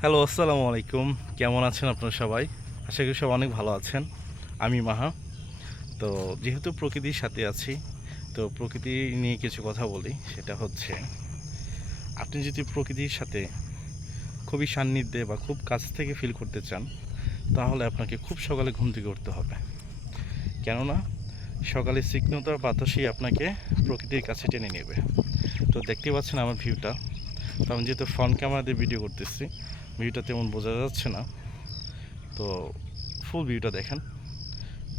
Hello, আসসালামু আলাইকুম। কেমন আছেন আপনারা সবাই? আশা করি সব অনেক ভালো আছেন। আমি মাহা। তো যেহেতু প্রকৃতির সাথে আছি, তো প্রকৃতি নিয়ে কিছু কথা বলি। সেটা হচ্ছে, আপনি যদি প্রকৃতির সাথে খুবই সান্নিধ্যে বা খুব কাছ থেকে ফিল করতে চান, তাহলে আপনাকে খুব সকালে ঘুম থেকে উঠতে হবে। কেননা সকালে স্নিগ্ধতা বাতাসই আপনাকে প্রকৃতির কাছে টেনে নেবে। তো দেখতে পাচ্ছেন আমার ভিউটা। তো আমি যেহেতু ফ্রন্ট ক্যামেরা দিয়ে ভিডিও করতেছি, ভিউটা তেমন বোঝা যাচ্ছে না। তো ফুল ভিউটা দেখেন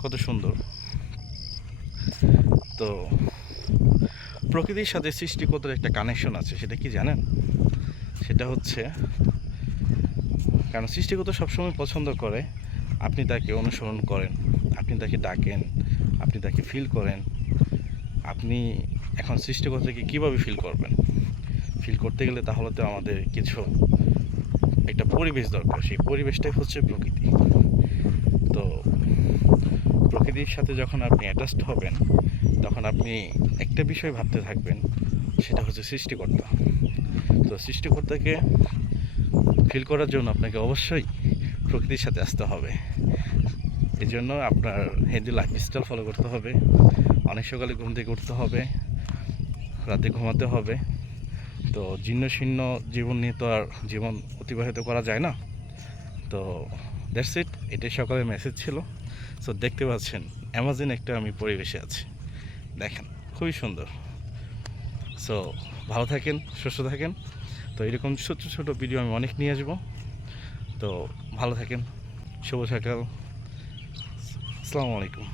কত সুন্দর। তো প্রকৃতির সাথে সৃষ্টিকর্তার একটা কানেকশন আছে, সেটা কি জানেন? সেটা হচ্ছে, কারণ সৃষ্টিকর্তা সবসময় পছন্দ করে আপনি তাকে অনুসরণ করেন, আপনি তাকে ডাকেন, আপনি তাকে ফিল করেন। আপনি এখন সৃষ্টিকর্তাকে কীভাবে ফিল করবেন? ফিল করতে গেলে তাহলে তো আমাদের কিছু একটা পরিবেশ দরকার। সেই পরিবেশটাই হচ্ছে প্রকৃতি। তো প্রকৃতির সাথে যখন আপনি অ্যাটাচড হবেন, তখন আপনি একটা বিষয় ভাবতে থাকবেন, সেটা হচ্ছে সৃষ্টিকর্তা। তো সৃষ্টিকর্তাকে ফিল করার জন্য আপনাকে অবশ্যই প্রকৃতির সাথে আসতে হবে। এই জন্য আপনার হেলদি লাইফস্টাইল ফলো করতে হবে, অনেক সকালে ঘুম থেকে উঠতে হবে, রাতে ঘুমাতে হবে। তো জীর্ণ শীর্ণ জীবন নিয়ে তো আর জীবন অতিবাহিত করা যায় না। তো দ্যাটস ইট, এটাই সকালের মেসেজ ছিল। সো দেখতে পাচ্ছেন অ্যামাজন একটা আমি পরিবেশে আছি, দেখেন খুবই সুন্দর। সো ভালো থাকেন, সুস্থ থাকেন। তো এরকম ছোট ছোট ভিডিও আমি অনেক নিয়ে আসবো। তো ভালো থাকেন, শুভ সকাল, আসসালামু আলাইকুম।